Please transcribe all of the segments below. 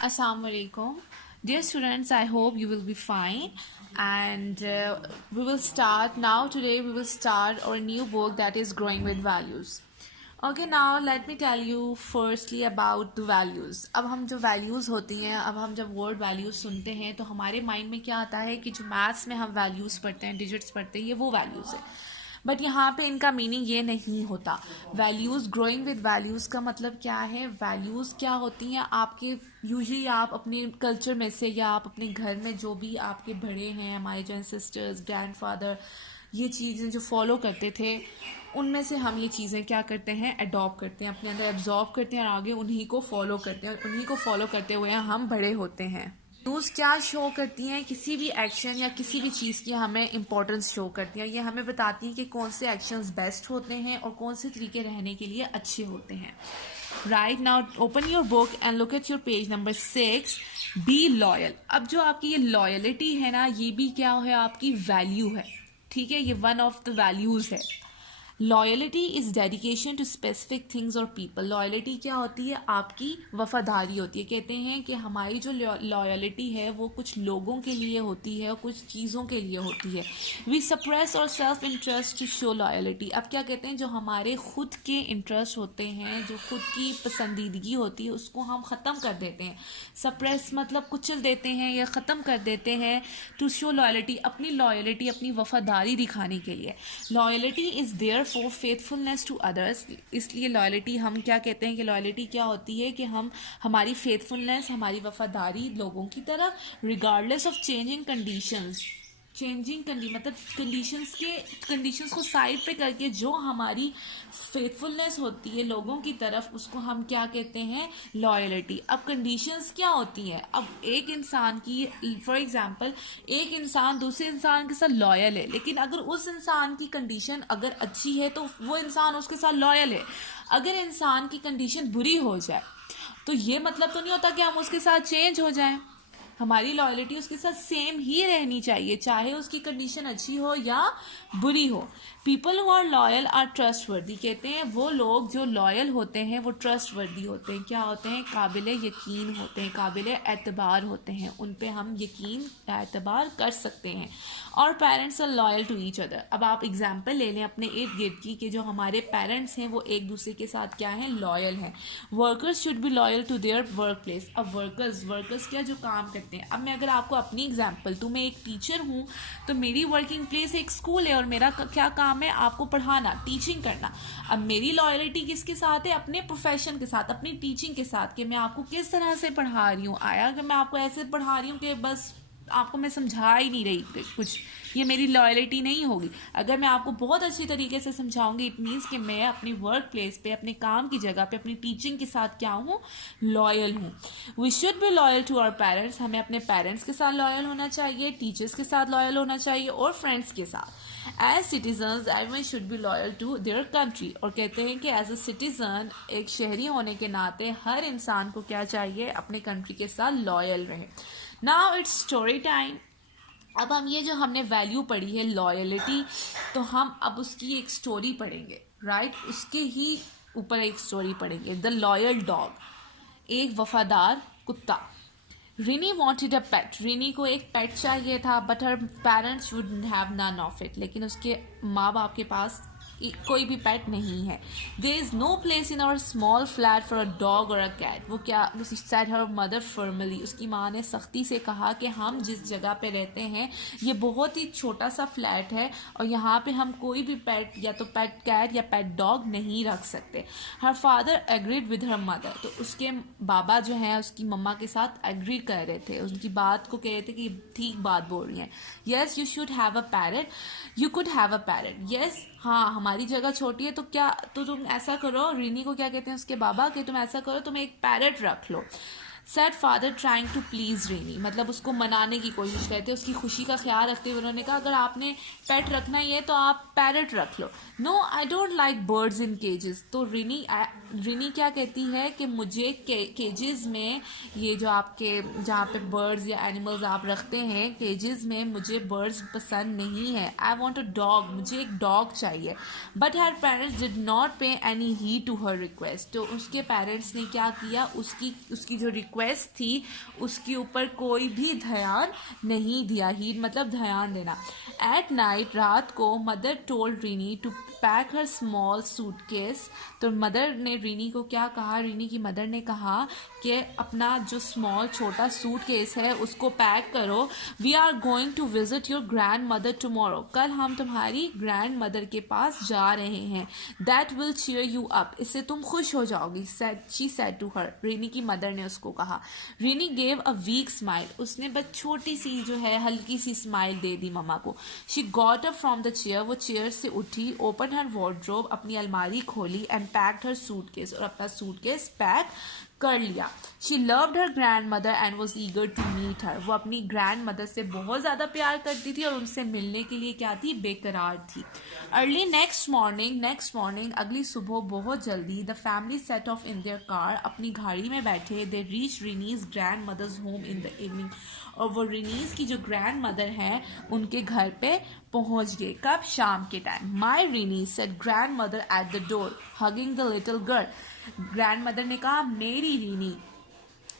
Assalamu alaikum. Dear students, I hope you will be fine. And we will start now. Today, we will start our new book that is Growing with Values. Okay, now let me tell you firstly about the values. अब हम जो values होती हैं, अब हम जब word values सुनते हैं तो हमारे mind में क्या आता है कि जो maths में हम values पढ़ते हैं, digits पढ़ते हैं, ये वो values है. बट यहाँ पे इनका मीनिंग ये नहीं होता. वैल्यूज़, ग्रोइंग विद वैल्यूज़ का मतलब क्या है? वैल्यूज़ क्या होती हैं आपके, यूजुअली आप अपने कल्चर में से या आप अपने घर में जो भी आपके बड़े हैं, हमारे जो सिस्टर्स, ग्रैंडफादर, ये चीज़ें जो फॉलो करते थे, उनमें से हम ये चीज़ें क्या करते हैं, अडॉप्ट करते हैं, अपने अंदर एब्जॉर्ब करते हैं और आगे उन्हीं को फॉलो करते हैं और उन्हीं को फॉलो करते हुए हम बड़े होते हैं. न्यूज़ क्या शो करती हैं? किसी भी एक्शन या किसी भी चीज़ की हमें इंपॉर्टेंस शो करती हैं. ये हमें बताती हैं कि कौन से एक्शंस बेस्ट होते हैं और कौन से तरीके रहने के लिए अच्छे होते हैं. Right now open your book and look at your page number 6. Be loyal. अब जो आपकी ये लॉयलिटी है ना, ये भी क्या है, आपकी वैल्यू है. ठीक है, ये वन ऑफ द वैल्यूज़ है. Loyalty is dedication to specific things और पीपल. लॉयलिटी क्या होती है? आपकी वफादारी होती है. कहते हैं कि हमारी जो लॉयलिटी है वो कुछ लोगों के लिए होती है और कुछ चीज़ों के लिए होती है. We suppress our self interest to show loyalty. अब क्या कहते हैं, जो हमारे खुद के इंटरेस्ट होते हैं, जो खुद की पसंदीदगी होती है, उसको हम ख़त्म कर देते हैं. सप्रेस मतलब कुचल देते हैं या ख़त्म कर देते हैं. टू शो लॉयलिटी, अपनी लॉयलिटी, अपनी वफादारी दिखाने के लिए. Loyalty is there for faithfulness to others. इसलिए लॉयलिटी, हम क्या कहते हैं कि लॉयलिटी क्या होती है कि हम हमारी फेथफुलनेस, हमारी वफादारी लोगों की तरफ, रिगार्डलेस ऑफ चेंजिंग कंडीशंस. मतलब कंडीशंस को साइड पे करके जो हमारी फेथफुलनेस होती है लोगों की तरफ, उसको हम क्या कहते हैं, लॉयलिटी. अब कंडीशंस क्या होती हैं? अब एक इंसान की, फॉर एग्जांपल, एक इंसान दूसरे इंसान के साथ लॉयल है, लेकिन अगर उस इंसान की कंडीशन अगर अच्छी है तो वो इंसान उसके साथ लॉयल है. अगर इंसान की कंडीशन बुरी हो जाए तो ये मतलब तो नहीं होता कि हम उसके साथ चेंज हो जाएं. हमारी लॉयलिटी उसके साथ सेम ही रहनी चाहिए, चाहे उसकी कंडीशन अच्छी हो या बुरी हो. People who are loyal are trustworthy. कहते हैं वो लोग जो लॉयल होते हैं वो ट्रस्टवर्दी होते हैं. क्या होते हैं? काबिले यकीन होते हैं, काबिले एतबार होते हैं. उन पे हम यकीन एतबार कर सकते हैं. और parents are loyal to each other. अब आप एग्जाम्पल ले लें अपने इर्द गिर्द की कि जो हमारे पेरेंट्स हैं वो एक दूसरे के साथ क्या हैं, लॉयल हैं. Workers should be loyal to their work place. अब वर्कर्स क्या, जो काम करते हैं. अब मैं अगर आपको अपनी एग्जाम्पल दूँ, मैं एक टीचर हूँ तो मेरी वर्किंग प्लेस एक स्कूल है और मेरा क्या काम है, आपको पढ़ाना, टीचिंग करना. अब मेरी लॉयलिटी किसके साथ है? अपने प्रोफेशन के साथ, अपनी टीचिंग के साथ, कि मैं आपको किस तरह से पढ़ा रही हूँ. अगर मैं आपको ऐसे पढ़ा रही हूँ कि बस आपको मैं समझा ही नहीं रही कुछ, ये मेरी लॉयलिटी नहीं होगी. अगर मैं आपको बहुत अच्छी तरीके से समझाऊंगी, इट मीन्स कि मैं अपनी वर्क प्लेस पे, अपने काम की जगह पे, अपनी टीचिंग के साथ क्या हूँ, लॉयल हूँ. We should be loyal to our parents. हमें अपने पेरेंट्स के साथ लॉयल होना चाहिए, टीचर्स के साथ लॉयल होना चाहिए और फ्रेंड्स के साथ. As citizens everyone should be loyal to their country. और कहते हैं कि एज अ सिटीजन, एक शहरी होने के नाते हर इंसान को क्या चाहिए, अपने कंट्री के साथ लॉयल रहे. Now it's story time. अब हम ये जो हमने वैल्यू पढ़ी है लॉयलिटी, तो हम अब उसकी एक स्टोरी पढ़ेंगे. राइट, उसके ही ऊपर एक स्टोरी पढ़ेंगे. The loyal dog. एक वफादार कुत्ता. रिनी वॉन्टेड अ पेट. रिनी को एक पेट चाहिए था, but her parents would have none of it. लेकिन उसके माँ बाप के पास कोई भी पेट नहीं है. There is no place in our small flat for a dog or a cat. वो क्या सेड हर मदर फॉर्मली. उसकी माँ ने सख्ती से कहा कि हम जिस जगह पे रहते हैं ये बहुत ही छोटा सा फ्लैट है और यहाँ पे हम कोई भी पेट, या तो पेट कैट या पेट डॉग नहीं रख सकते. Her father agreed with her mother. तो उसके बाबा जो हैं उसकी मम्मा के साथ एग्री कर रहे थे, उनकी बात को कह रहे थे कि ठीक बात बोल रही हैं. Yes you should have a parrot, you could have a parrot. Yes, हाँ, हमारी जगह छोटी है तो क्या, तो तुम ऐसा करो. रिनी को क्या कहते हैं उसके बाबा, कि तुम ऐसा करो, तुम एक पैरट रख लो. Said father trying to please Rini. मतलब उसको मनाने की कोशिश करते, उसकी खुशी का ख्याल रखते हुए उन्होंने कहा अगर आपने पेट रखना ही है तो आप पैरट रख लो. No I don't like birds in cages. तो रिनी रिनी क्या कहती है कि मुझे केजेस में, ये जो आपके जहाँ पे बर्ड्स या एनिमल्स आप रखते हैं केजेस में, मुझे बर्ड्स पसंद नहीं है. आई वॉन्ट अ डॉग, मुझे एक डॉग चाहिए. But her parents did not pay any heed to her request. तो उसके पेरेंट्स ने क्या किया, उसकी जो रिक्वेस्ट थी उसके ऊपर कोई भी ध्यान नहीं दिया. हीड मतलब ध्यान देना. एट नाइट, रात को, mother told Rini to pack her small suitcase. तो मदर ने रिनी को क्या कहा, रिनी की मदर ने कहा कि अपना जो स्मॉल छोटा सूटकेस है उसको पैक करो. We are going to visit your grandmother tomorrow. कल हम तुम्हारी ग्रैंड मदर के पास जा रहे हैं. That will cheer you up. इससे तुम खुश हो जाओगी. She said to her. Rini की मदर ने उसको कहा. Rini gave a weak smile. उसने बस छोटी सी जो है हल्की सी स्माइल दे दी मम्मा को. She got up from the chair. वो चेयर से उठी. Open her wardrobe. अपनी अलमारी खोली. And packed her suitcase. और अपना सूटकेस पैक कर लिया. She loved her grandmother and was eager to meet her. वो अपनी ग्रैंड मदर से बहुत ज़्यादा प्यार करती थी और उनसे मिलने के लिए क्या थी, बेकरार थी. अर्ली नेक्स्ट मॉर्निंग अगली सुबह बहुत जल्दी, the family set off in their car. अपनी गाड़ी में बैठे. They reach Rini's grandmother's home in the evening. और वो रिनीज की जो ग्रैंड मदर है उनके घर पे पहुंच गए. कब, शाम के time. My Rini said grandmother at the door hugging the little girl. Grandmother ने कहा मेरी रिनी,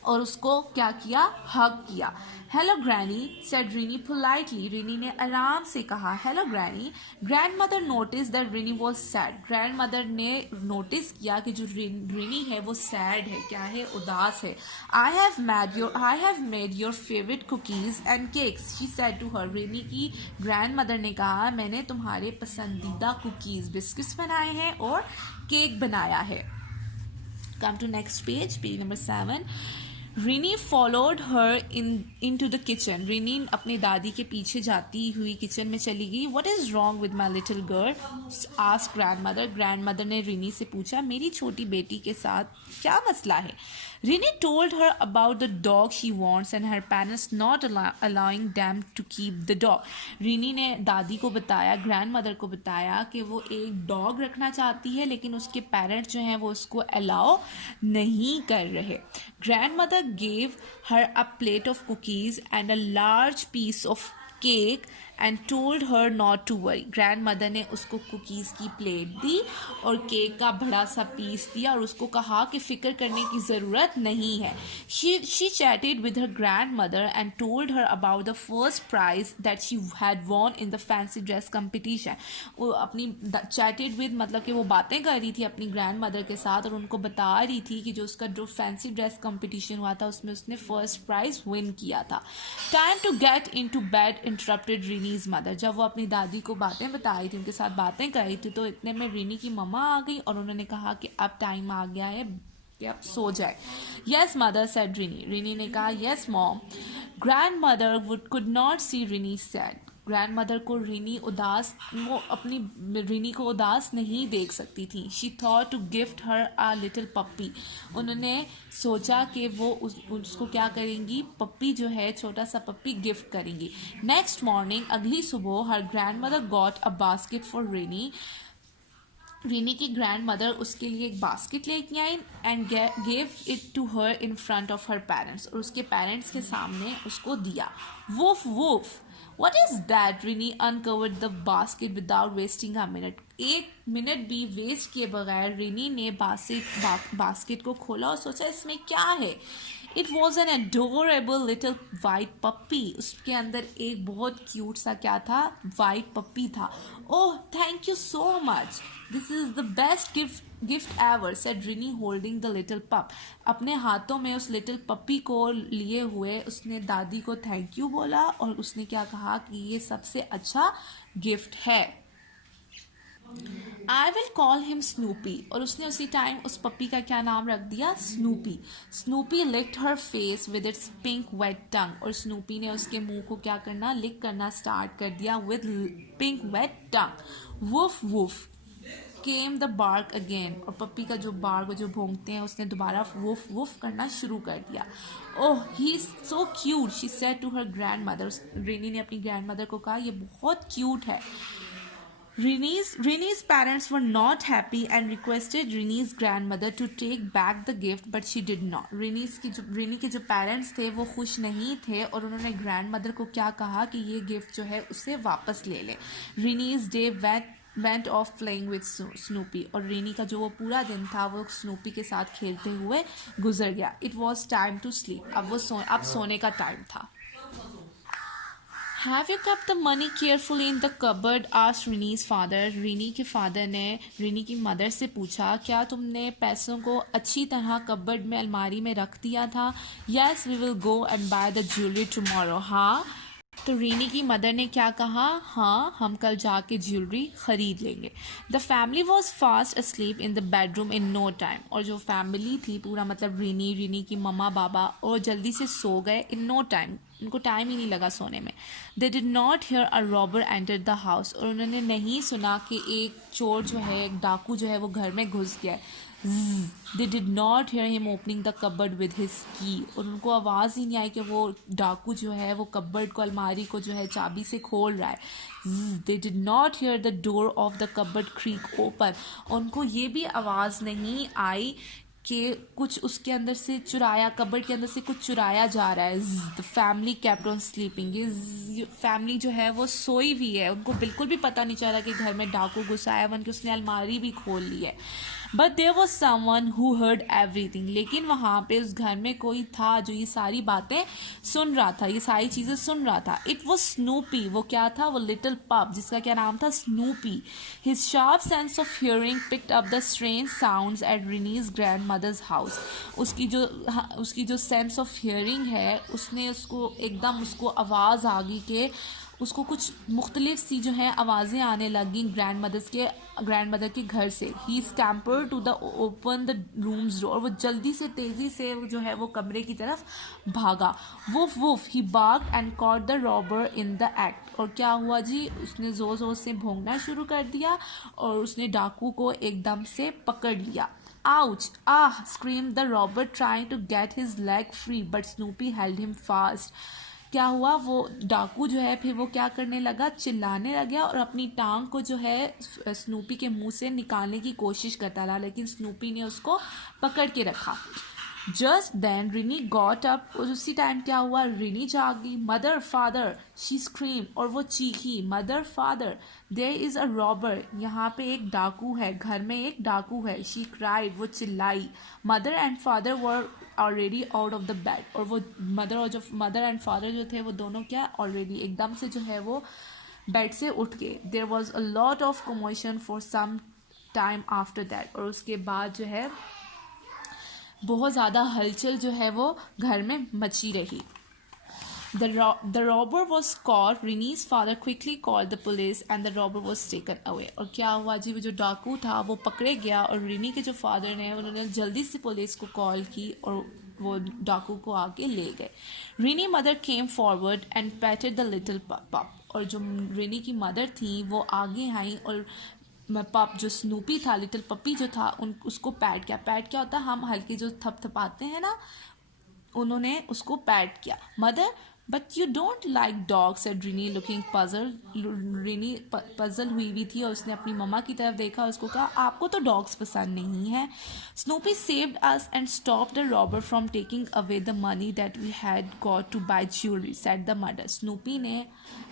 और उसको क्या किया, हग किया. Hello granny said Rini politely. Rini ने आराम से कहा hello granny. Grandmother notice that Rini was sad. Grandmother ने नोटिस किया कि जो रिनी है वो सैड है. क्या है, उदास है. I have made your favourite cookies and cakes. She said to her. Rini की ग्रैंड मदर ने कहा मैंने तुम्हारे पसंदीदा कुकीज, बिस्किट्स बनाए हैं और केक बनाया है. Come to next page number 7. Rini followed her into the kitchen. Rini अपनी दादी के पीछे जाती हुई किचन में चली गई. What is wrong with my little girl, asked grand mother. Grand mother ने रिनी से पूछा मेरी छोटी बेटी के साथ क्या मसला है. Rini told her about the dog she wants and her parents not allowing them to keep the dog. Rini ने दादी को बताया, ग्रैंड मदर को बताया कि वो एक डॉग रखना चाहती है लेकिन उसके पेरेंट्स जो हैं वो उसको अलाउ नहीं कर रहे. Grand mother gave her a plate of cookies and a large piece of cake and told her not to worry. Grand mother ने उसको कुकीज़ की प्लेट दी और केक का बड़ा सा पीस दिया और उसको कहा कि फिक्र करने की ज़रूरत नहीं है. She chatted with her grandmother and told her about the first prize that she had won in the fancy dress competition. वो अपनी chatted with मतलब कि वो बातें कर रही थी अपनी ग्रैंड मदर के साथ और उनको बता रही थी कि जो उसका जो फैंसी ड्रेस कंपटीशन हुआ था उसमें उसने फर्स्ट प्राइज विन किया था. Time to get into bed interrupted Rini's mother. जब वो अपनी दादी को बातें बताई थी, उनके साथ बातें कर रही थी, तो इतने में रिनी की मम्मा आ गई और उन्होंने कहा कि अब टाइम आ गया है कि अब सो जाए. Yes mother said Rini. Rini ने कहा yes mom. Grandmother could not see Rini sad. Grandmother को वो अपनी रिनी को उदास नहीं देख सकती थी. She thought to gift her a little puppy. उन्होंने सोचा कि वो उसको क्या करेंगी, पप्पी जो है छोटा सा पप्पी गिफ्ट करेंगी. नेक्स्ट मॉर्निंग अगली सुबह her grandmother got a basket for Rini. Rini की ग्रैंड मदर उसके लिए एक बास्केट लेके आई and gave it to her in front of her parents. और उसके पेरेंट्स के सामने उसको दिया. Woof woof. What is that? Rini uncovered the basket without wasting a minute. एक मिनट भी वेस्ट किए बगैर रिनी ने बास्केट को खोला और सोचा इसमें क्या है. It was an adorable little white puppy. उसके अंदर एक बहुत क्यूट सा क्या था, वाइट पप्पी था. Oh thank you so much. This is the best gift ever said Rini holding the little pup. अपने हाथों में उस लिटिल पप्पी को लिए हुए उसने दादी को थैंक यू बोला और उसने क्या कहा कि ये सबसे अच्छा गिफ्ट है. I will call him Snoopy. और उसने उसी टाइम उस पप्पी का क्या नाम रख दिया, Snoopy. Snoopy licked her face with its pink wet tongue. और स्नूपी ने उसके मुंह को क्या करना, लिक करना स्टार्ट कर दिया with pink wet tongue. Woof woof came the bark again. और पप्पी का जो बार्क जो भोंकते हैं उसने दोबारा वुफ वुफ करना शुरू कर दिया. Oh he is so cute she said to her grandmother. Rini ने अपनी ग्रैंड मदर को कहा ये बहुत क्यूट है. Rini's parents were not happy and requested Rini's grandmother to take back the gift, but she did not. Rini के जो parents थे वो खुश नहीं थे और उन्होंने grandmother को क्या कहा कि ये gift जो है उसे वापस ले ले. Rini's day went off playing with Snoopy और रीनी का जो वो पूरा दिन था वो स्नूपी के साथ खेलते हुए गुजर गया. It was time to sleep. अब सोने का टाइम था. Have you kept the money carefully in the cupboard? asked Rini's father. René के फादर ने रीनी की मदर से पूछा, क्या तुमने पैसों को अच्छी तरह कबर्ड में अलमारी में रख दिया था? Yes, we will go and buy the jewelry tomorrow. हाँ, तो रीनी की मदर ने क्या कहा? हाँ, हम कल जाके ज्वेलरी खरीद लेंगे. The family was fast asleep in the bedroom in no time. और जो फैमिली थी पूरा मतलब रीनी की मम्मा बाबा और जल्दी से सो गए इन नो टाइम. उनको टाइम ही नहीं लगा सोने में. They did not here a robber enter the house. और उन्होंने नहीं सुना कि एक चोर जो है, एक डाकू जो है वो घर में घुस गया है. They did not hear him opening the cupboard with his key. और उनको आवाज़ ही नहीं आई कि वो डाकू जो है वो कबर्ड को अलमारी को जो है चाबी से खोल रहा है. They did not hear the door of the cupboard creak open. उनको ये भी आवाज़ नहीं आई कि कुछ उसके अंदर से कबर्ड के अंदर से कुछ चुराया जा रहा है. The family kept on sleeping. ये फैमिली जो है वो सोई हुई है. उनको बिल्कुल भी पता नहीं चला कि घर में डाकू घुसा है, वन कि उसने अलमारी भी खोल ली है. But there was someone who heard everything. लेकिन वहाँ पे उस घर में कोई था जो ये सारी बातें सुन रहा था, ये सारी चीज़ें सुन रहा था. It was Snoopy. वो क्या था? वो लिटिल पप जिसका क्या नाम था? Snoopy. His sharp sense of hearing picked up the strange sounds at Rini's grandmother's house. उसकी जो सेंस ऑफ हियरिंग है उसने उसको आवाज़ आ गई कि उसको कुछ मुख्तलिफ सी जो है आवाज़ें आने लगी ग्रैंड मदर के घर से. He scampered to the open the room's door. वो जल्दी से तेज़ी से जो है वो कमरे की तरफ भागा. Woof woof. He barked and caught the robber in the act. और क्या हुआ जी? उसने ज़ोर ज़ोर से भौंकना शुरू कर दिया और उसने डाकू को एकदम से पकड़ लिया. Ouch! Ah! screamed the robber trying to get his leg free, but Snoopy held him fast. क्या हुआ? वो डाकू जो है फिर वो क्या करने लगा? चिल्लाने लग गया और अपनी टांग को जो है स्नूपी के मुंह से निकालने की कोशिश करता रहा, लेकिन स्नूपी ने उसको पकड़ के रखा. Just then Rini got up. और उसी टाइम क्या हुआ? रिनी जागी. Mother father she scream. और वो चीखी, mother father there is a robber. यहाँ पे एक डाकू है, घर में एक डाकू है. She cried. वो चिल्लाई. Mother and father were already out of the bed. और वो मदर एंड फादर जो थे वो दोनों क्या ऑलरेडी एकदम से जो है वो बेड से उठ गए. There was a lot of commotion for some time after that. और उसके बाद जो है बहुत ज़्यादा हलचल जो है वो घर में मची रही. The robber was caught. Rini's father quickly called the police and the robber was taken away. और क्या हुआ जी? वो जो डाकू था वो पकड़े गया और रिनी के जो फादर ने उन्होंने जल्दी से पुलिस को कॉल की और वो डाकू को आके ले गए. Rini mother came forward and patted the little pup. और जो रिनी की मदर थी वो आगे आई और पप जो स्नूपी था, लिटिल पपी जो था, उसको पैट किया. पैट क्या होता है? हम हल्के जो थपथपाते हैं ना, उन्होंने उसको पैट किया. Mother but you don't like dog said Rini looking puzzle. Rini puzzle हुई थी और उसने अपनी मम्मा की तरफ देखा और उसको कहा, आपको तो डॉग्स पसंद नहीं है. Snoopy saved us and stop the robber from taking away the money that we had got to buy jewellery said the mother. Snoopy ने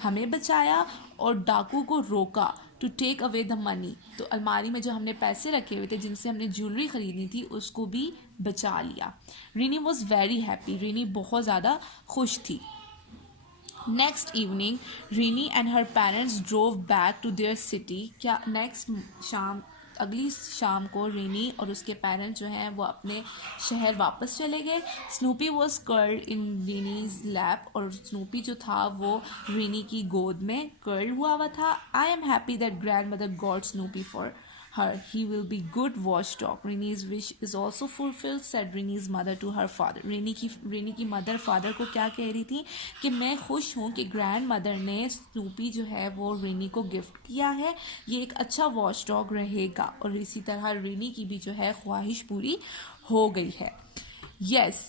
हमें बचाया और डाकू को रोका to take away the money. तो अलमारी में जो हमने पैसे रखे हुए थे जिनसे हमने ज्वेलरी खरीदनी थी उसको भी बचा लिया. Rini was very happy. Rini बहुत ज़्यादा खुश थी. Next evening Rini and her parents drove back to their city. क्या अगली शाम को रिनी और उसके पेरेंट्स जो हैं वो अपने शहर वापस चले गए. Snoopy was curled in Rini's lap. और स्नूपी जो था वो रिनी की गोद में कर्ल हुआ था. I am happy that grand mother got Snoopy for her. He will be good watchdog. Rini's wish is also fulfilled, said Rini's mother to her father. Rini की मदर फादर को क्या कह रही थी कि मैं खुश हूँ कि ग्रैंड मदर ने स्नूपी जो है वो रिनी को गिफ्ट किया है. ये एक अच्छा वॉचडॉग रहेगा. और इसी तरह रिनी की भी जो है ख्वाहिश पूरी हो गई है. Yes.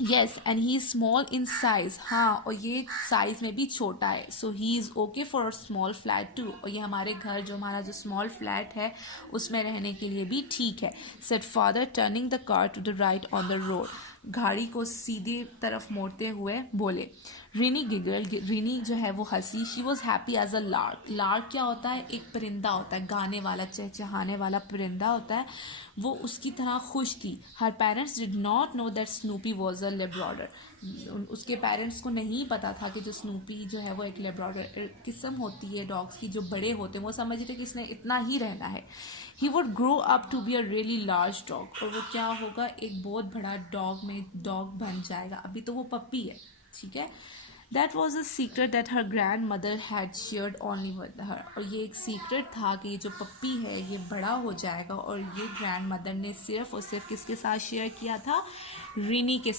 Yes and he is small in size, हाँ और ये साइज में भी छोटा है, so he is okay for small flat too, और ये हमारे घर जो हमारा जो स्मॉल फ्लैट है उसमें रहने के लिए भी ठीक है. Said father turning the car to the right on the road, गाड़ी को सीधे तरफ मोड़ते हुए बोले. रिनी गिगल, रिनी जो है वो हंसी. She was happy as a lark. Lark क्या होता है? एक परिंदा होता है, गाने वाला चहचहाने वाला परिंदा होता है. वो उसकी तरह खुश थी. Her parents did not know that Snoopy was a Labrador. उसके पेरेंट्स को नहीं पता था कि जो स्नूपी जो है वो एक लेब्राडोर किस्म होती है डॉग्स की, जो बड़े होते हैं. वो समझते कि इसने इतना ही रहना है. He would grow up to be a really large dog, और वो क्या होगा? एक बहुत बड़ा डॉग बन जाएगा. अभी तो वो पप्पी है, ठीक है. That was a secret that her grand mother had shared only with her, और ये एक सीक्रेट था कि ये जो पप्पी है ये बड़ा हो जाएगा, और ये ग्रैंड मदर ने सिर्फ और सिर्फ किसके साथ शेयर किया था? रिनी के